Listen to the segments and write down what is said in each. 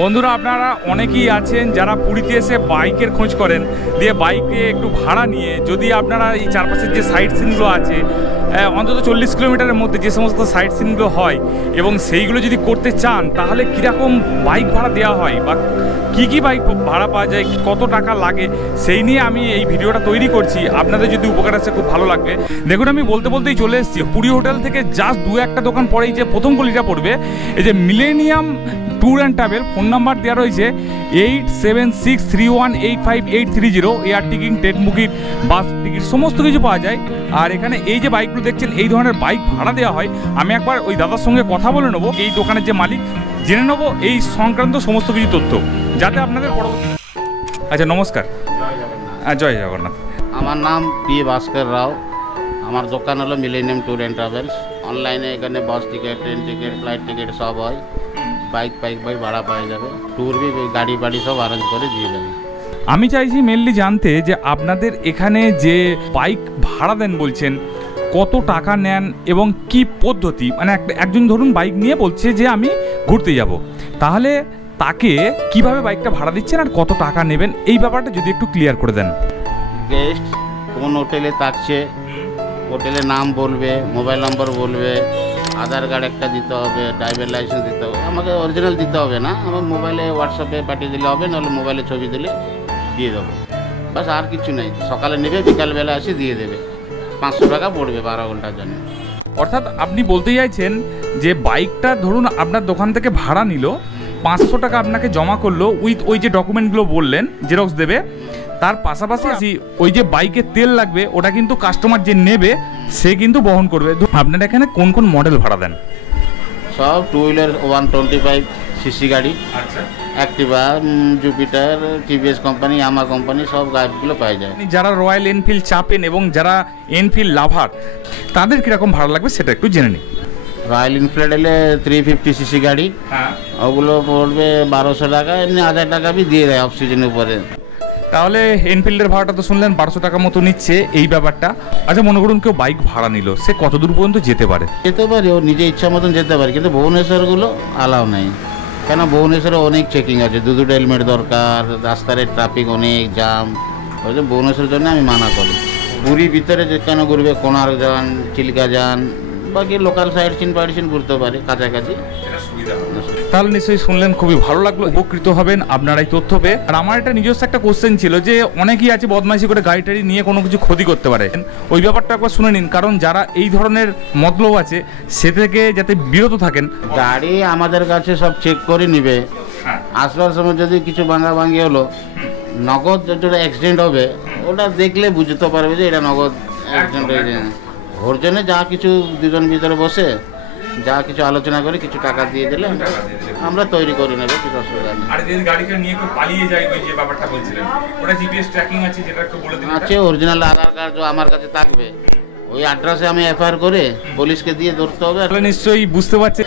বন্ধুরা, আপনারা অনেকেই আছেন যারা পুরীতে এসে বাইকের খোঁজ করেন, দিয়ে বাইকে একটু ভাড়া নিয়ে যদি আপনারা এই চারপাশের যে সাইট সিনগুলো আছে অন্তত 40 কিলোমিটারের মধ্যে যে সমস্ত সাইট সিনগুলো হয় এবং সেইগুলো যদি করতে চান, তাহলে কীরকম বাইক ভাড়া দেওয়া হয় বা কী বাইক ভাড়া পাওয়া যায়, কত টাকা লাগে, সেই নিয়ে আমি এই ভিডিওটা তৈরি করছি। আপনাদের যদি উপকার আসে খুব ভালো লাগবে। দেখুন, আমি বলতেই চলে এসেছি পুরী হোটেল থেকে জাস্ট দু একটা দোকান পরেই যে প্রথম গলিটা পড়বে, এই যে millennium tour and travel. Phone number দেওয়া রয়েছে 8763185830। এয়ার টিকিট, ট্রেন বুকিং, বাস টিকিট সমস্ত কিছু পাওয়া যায়। আর এখানে এই যে বাইকগুলো দেখছেন, এই ধরনের বাইক ভাড়া দেওয়া হয়। আমি একবার ওই দাদার সঙ্গে কথা বলে নেবো, এই দোকানের যে মালিক, জেনে নেবো এই সংক্রান্ত সমস্ত কিছু তথ্য, যাতে আপনাদের পরবর্তী। আচ্ছা, নমস্কার। জয় জগন্নাথ। আমার নাম পি ভাস্কর রাও। আমার দোকান হলো মিলেনিয়াম ট্যুর অ্যান্ড ট্রাভেলস। অনলাইনে এখানে বাস ticket, train ticket, flight ticket সব হয়। বাইক ভাড়া পাওয়া যাবে। ট্যুর বি গাড়ি বাড়ি সব অ্যারেঞ্জ করে দিয়ে যাবে। আমি চাইছি মেনলি জানতে যে আপনাদের এখানে যে বাইক ভাড়া দেন বলছেন, কত টাকা নেন এবং কি পদ্ধতি। মানে একজন ধরুন বাইক নিয়ে বলছে যে আমি ঘুরতে যাব, তাহলে তাকে কিভাবে বাইকটা ভাড়া দিচ্ছেন আর কত টাকা নেবেন, এই ব্যাপারটা যদি একটু ক্লিয়ার করে দেন। গেস্ট কোন হোটেলে থাকছে, হোটেলের নাম বলবে, মোবাইল নম্বর বলবে, আধার কার্ড একটা দিতে হবে, ড্রাইভার লাইসেন্স দিতে হবে। আমাকে অরিজিনাল দিতে হবে না, আমার মোবাইলে হোয়াটসঅ্যাপে পাঠিয়ে দিলে হবে, নাহলে মোবাইলে ছবি দিলে দিয়ে দেবো। বাস, আর কিছু নেই। সকালে নেবে, বিকালবেলা এসে দিয়ে দেবে। 500 টাকা পড়বে 12 ঘন্টার জন্য। অর্থাৎ আপনি বলতে চাইছেন যে বাইকটা ধরুন আপনার দোকান থেকে ভাড়া নিল, 500 টাকা আপনাকে জমা করলো, উইথ ওই যে ডকুমেন্টগুলো বললেন জেরক্স দেবে। তার পাশাপাশি ওই যে বাইকের তেল লাগবে, ওটা কিন্তু কাস্টমার যে নেবে সে কিন্তু বহন করবে। আপনারা এখানে কোন কোন মডেল ভাড়া দেন? সব 2 হুইলার 125 সিসি গাড়ি, অ্যাক্টিভা, জুপিটার, টিভিএস কোম্পানি, ইয়ামা কোম্পানি, সব গাড়িগুলো পাওয়া যায়। যারা রয়্যাল এনফিল্ড চাপেন এবং যারা এনফিল্ড লাভার, তাদের কীরকম ভাড়া লাগবে সেটা একটু জেনে নিই। রয়্যাল এনফিল্ড এলে 350 সিসি গাড়ি, ওগুলো পড়বে 1200 টাকা। এমনি 1000 টাকা भी দিয়ে দেয় অফ সিজনের উপরে। তাহলে এনফিল্ডের ভাড়াটা তো শুনলেন 1200 টাকা মতো নিচ্ছে এই ব্যাপারটা। আচ্ছা, মনে করুন কেউ বাইক ভাড়া নিল, সে কত দূর পর্যন্ত যেতে পারে? যেতে পারে, ও নিজে ইচ্ছা মতন যেতে পারে, কিন্তু ভুবনেশ্বরগুলো অ্যালাউ নেই। কেন, ভুবনেশ্বরে অনেক চেকিং আছে, দুটো হেলমেট দরকার, রাস্তার ট্রাফিক অনেক জাম। ওই জন্য ভুবনেশ্বরের জন্য আমি মানা করি। পুরীর ভিতরে যে কেন ঘুরবে, কোণার্ক যান, চিল্কা যান, বাকি লোকাল সাইড সিন ঘুরতে পারে কাছাকাছি। তাহলে নিশ্চয়ই শুনলেন, খুবই ভালো লাগলো, উপকৃত হবেন আপনারা এই তথ্য পেয়ে। আর আমার একটা নিজস্ব একটা কোশ্চেন ছিল যে অনেকেই আছে বদমাইশি করে গাড়ি টাড়ি নিয়ে কোনো কিছু ক্ষতি করতে পারে, ওই ব্যাপারটা একবার শুনে নিন, কারণ যারা এই ধরনের মতলব আছে সে থেকে যাতে বিরত থাকেন। গাড়ি আমাদের কাছে সব চেক করে নিবে। আসবার সময় যদি কিছু ভাঙি হলো, নগদ যেটা অ্যাক্সিডেন্ট হবে ওটা দেখলে বুঝতে পারবে যে এটা নগদ অ্যাক্সিডেন্ট হয়েছে। ওর জন্য যা কিছু দুজন ভিতরে বসে যা কিছু আলোচনা করে কিছু টাকা দিয়ে দিলে আমরা তৈরি করে নেব, কিছু অসুবিধা নেই। আর যদি গাড়িটা নিয়ে কেউ পালিয়ে যায়, ওই যে ব্যাপারটা বলছিলেন, ওটা জিপিএস ট্র্যাকিং আছে, যেটা একটু বলে দিন। আছে, অরিজিনাল আধার কার্ড যে আমার কাছে থাকবে, ওই অ্যাড্রেসে আমি এফআইআর করে পুলিশকে দিয়ে ধরতে হবে। তাহলে নিশ্চয়ই বুঝতে পারছি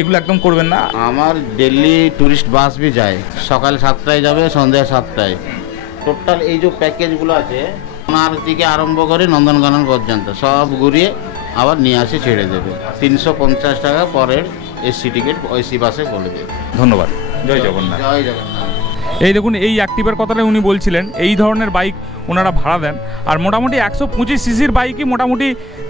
এগুলো একদম করবেন না। আমার দিল্লি ট্যুরিস্ট বাস भी যায়, সকাল 7টায় যাবে, সন্ধ্যা 7টায়। টোটাল এই যে প্যাকেজগুলো আছে, ওনার থেকে আরম্ভ করে নন্দনকানন পর্যন্ত সব ঘুরিয়ে আবার নিয়ে আসে ছেড়ে দেবে। 350 টাকা পরের এসি টিকিট এসি বাসে বলে দেবে। ধন্যবাদ। জয় জগন্নাথ। জয় জগন্নাথ। এই দেখুন, এই অ্যাক্টিভার কথাটা উনি বলছিলেন, এই ধরনের বাইক ওনারা ভাড়া দেন। আর মোটামুটি 125 সিসির বাইকই মোটামুটি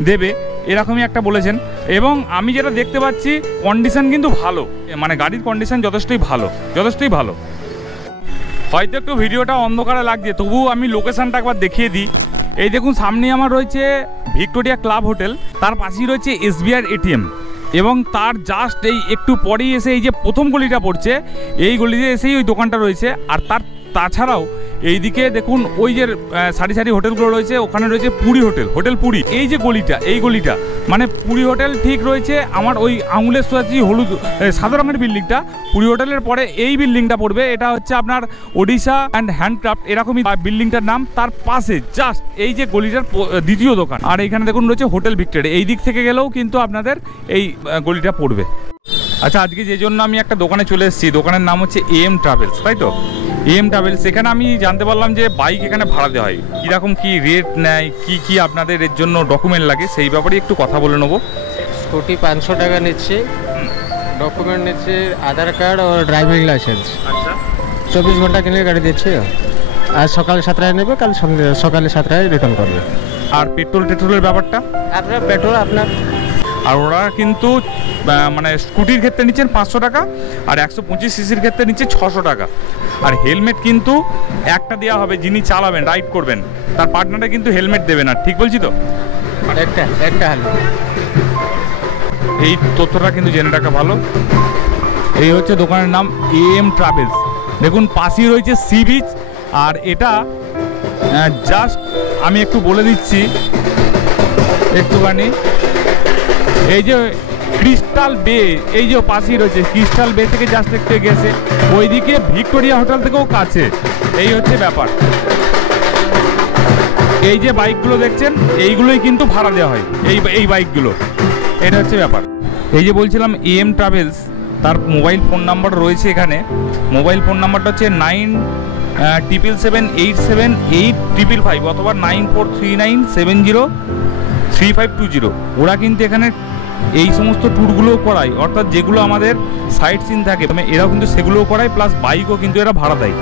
দেবে, এরকমই একটা বলেছেন। এবং আমি যেটা দেখতে পাচ্ছি, কন্ডিশন কিন্তু ভালো, মানে গাড়ির কন্ডিশন যথেষ্টই ভালো। হয়তো একটু ভিডিওটা অন্ধকারে লাগছে, তবুও আমি লোকেশানটা একবার দেখিয়ে দিই। এই দেখুন, সামনে আমার রয়েছে ভিক্টোরিয়া ক্লাব হোটেল, তার পাশেই রয়েছে SBI ATM, এবং তার জাস্ট এই একটু পরেই এসে এই যে প্রথম গলিটা পড়ছে, এই গলিতে এসেই ওই দোকানটা রয়েছে। আর তাছাড়াও এইদিকে দেখুন ওই যে সারি সারি হোটেলগুলো রয়েছে, ওখানে রয়েছে পুরী হোটেল পুরী। এই যে গলিটা মানে পুরী হোটেল ঠিক রয়েছে আমার ওই আঙুলের সোজাসুজি হলুদ সাদা রঙের বিল্ডিংটা। পুরী হোটেলের পরে এই বিল্ডিংটা পড়বে, এটা হচ্ছে আপনার ওডিশা অ্যান্ড হ্যান্ডক্রাফট, এরকমই বিল্ডিংটার নাম। তার পাশে জাস্ট এই যে গলিটার দ্বিতীয় দোকান। আর এইখানে দেখুন রয়েছে হোটেল ভিক্টোরিয়া, এই দিক থেকে গেলেও কিন্তু আপনাদের এই গলিটা পড়বে। আচ্ছা, আজকে যে জন্য আমি একটা দোকানে চলে এসেছি, দোকানের নাম হচ্ছে AM ট্রাভেলস, তাই তো? AM ট্রাভেলস, সেখানে আমি জানতে পারলাম যে বাইক এখানে ভাড়া দেওয়া হয়, কীরকম কী রেট নেয়, কি আপনাদের এর জন্য ডকুমেন্ট লাগে, সেই ব্যাপারে একটু কথা বলে নেবো। স্কুটি 500 টাকা নিচ্ছে, ডকুমেন্ট নিচ্ছে আধার কার্ড ও ড্রাইভিং লাইসেন্স। আচ্ছা 24 ঘন্টা কিনে গাড়ি দিচ্ছে। আজ সকালে 7টায় নেবে, কাল সকালে 7টায় রিটার্ন করবে। আর পেট্রোলের ব্যাপারটা? আপনার পেট্রোল আপনার। আর ওরা কিন্তু মানে স্কুটির ক্ষেত্রে নিচ্ছেন 500 টাকা, আর 125 সিসির ক্ষেত্রে নিচ্ছে 600 টাকা। আর হেলমেট কিন্তু একটা দেওয়া হবে, যিনি চালাবেন রাইড করবেন তার পার্টনারে কিন্তু হেলমেট দেবে না, ঠিক বলছি তো? একটা হলো। এই তথ্যটা কিন্তু জেনে রাখা ভালো। এই হচ্ছে দোকানের নাম AM ট্রাভেলস। দেখুন পাশেই রয়েছে সি বিচ। আর এটা জাস্ট আমি একটু বলে দিচ্ছি একটুখানি, এই যে ক্রিস্টাল বে, এই যে পাশেই রয়েছে ক্রিস্টাল বে থেকে জাস্ট একটু গেছে, ওইদিকে ভিক্টোরিয়া হোটেল থেকেও কাছে। এই হচ্ছে ব্যাপার। এই যে বাইকগুলো দেখছেন এইগুলোই কিন্তু ভাড়া দেওয়া হয়, এই বাইকগুলো। এটা হচ্ছে ব্যাপার। এই যে বলছিলাম AM ট্রাভেলস, তার মোবাইল ফোন নাম্বার রয়েছে এখানে। মোবাইল ফোন নাম্বারটা হচ্ছে 9777878555 অথবা 9439703520। ওরা কিন্তু এখানে এই সমস্ত ট্যুরগুলোও করায়, অর্থাৎ যেগুলো আমাদের সাইট সিন থাকে এরাও কিন্তু সেগুলোও করায়, প্লাস বাইকও কিন্তু এরা ভাড়া দেয়।